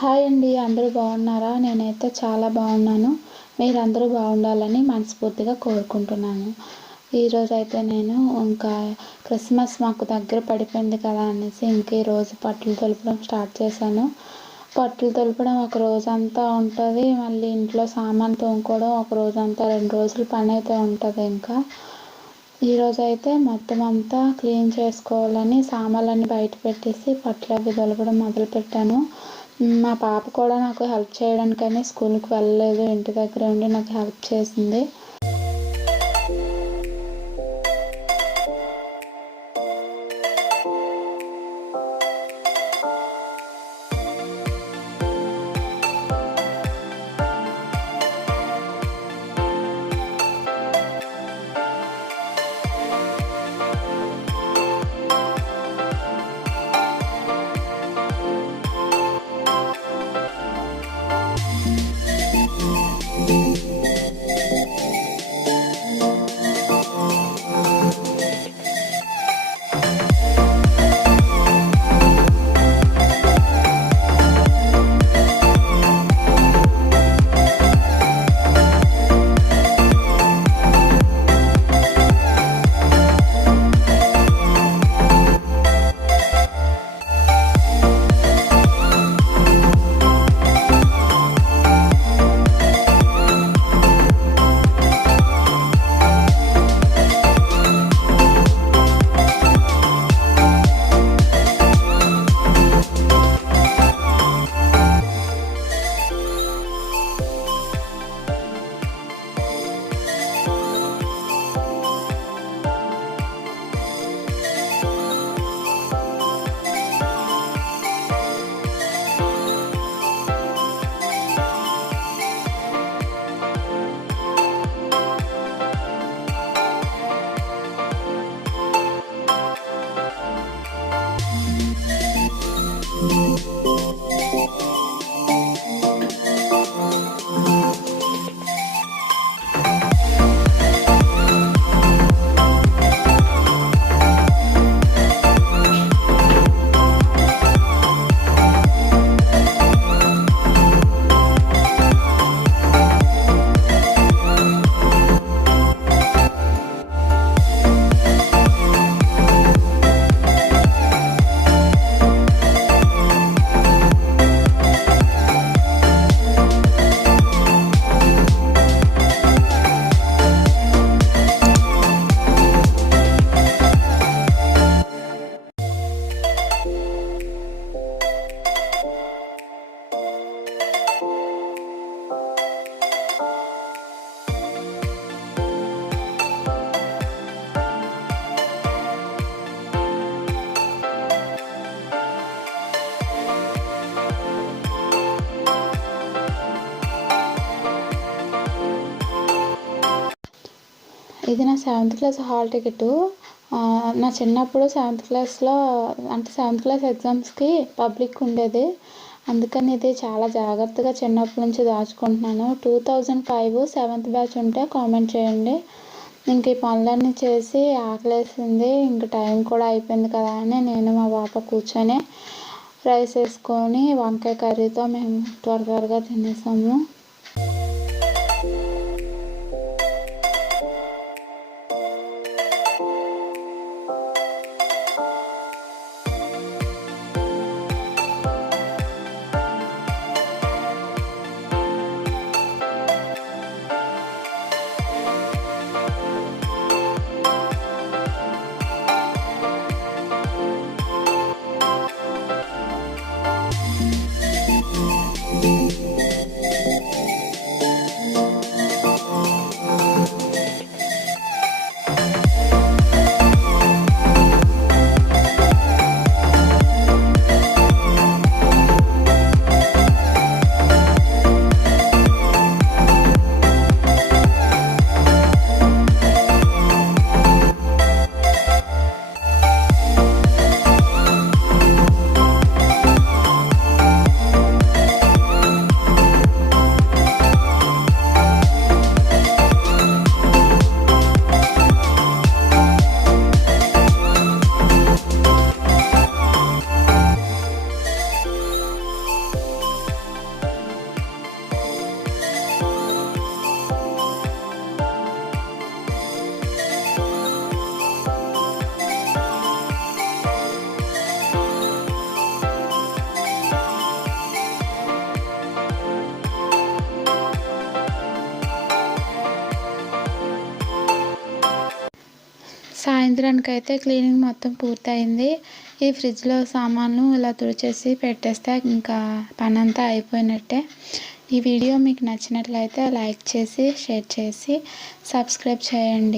Hi అండి. అందరూ బాగున్నారా? నేనైతే చాలా బాగున్నాను. మీరందరూ బాగుండాలని మనస్ఫూర్తిగా కోరుకుంటున్నాను. ఈరోజైతే నేను ఇంకా క్రిస్మస్ మాకు దగ్గర పడిపోయింది కదా అనేసి ఈరోజు బట్టలు తొలపడం స్టార్ట్ చేశాను. బట్టలు తొలపడం ఒక రోజంతా ఉంటుంది. మళ్ళీ ఇంట్లో సామాను తోముకోవడం ఒక రోజంతా 2 రోజులు పని అయితే ఉంటుంది. ఈరోజైతే మొత్తం అంతా క్లీన్ చేసుకోవాలని సామాన్లన్నీ బయట పెట్టేసి బట్టలు అవి తొలపడం మొదలుపెట్టాను. మా పాప కూడా నాకు హెల్ప్ చేయడానికని స్కూల్కి వెళ్ళలేదు, ఇంటి దగ్గర ఉండి నాకు హెల్ప్ చేసింది. ఇది నా 7th క్లాస్ హాల్ టికెట్. నా చిన్నప్పుడు 7th క్లాస్లో అంటే 7th క్లాస్ ఎగ్జామ్స్కి పబ్లిక్ ఉండేది. అందుకని ఇది చాలా జాగ్రత్తగా చిన్నప్పటి నుంచి దాచుకుంటున్నాను. 2005 7th బ్యాచ్ ఉంటే కామెంట్ చేయండి. ఇంక ఈ పనులన్నీ చేసి ఆకలేసింది, ఇంక టైం కూడా అయిపోయింది కదా అని నేను మా పాప కూర్చొని రైస్ వేసుకొని వంకాయ కర్రీతో మేము త్వరగా తినేసాము. సాయంత్రానికి అయితే క్లీనింగ్ మొత్తం పూర్తయింది. ఈ ఫ్రిడ్జ్లో సామాన్లు ఇలా తుడిచేసి పెట్టేస్తే ఇంకా పనంతా అయిపోయినట్టే. ఈ వీడియో మీకు నచ్చినట్లయితే లైక్ చేసి షేర్ చేసి సబ్స్క్రైబ్ చేయండి.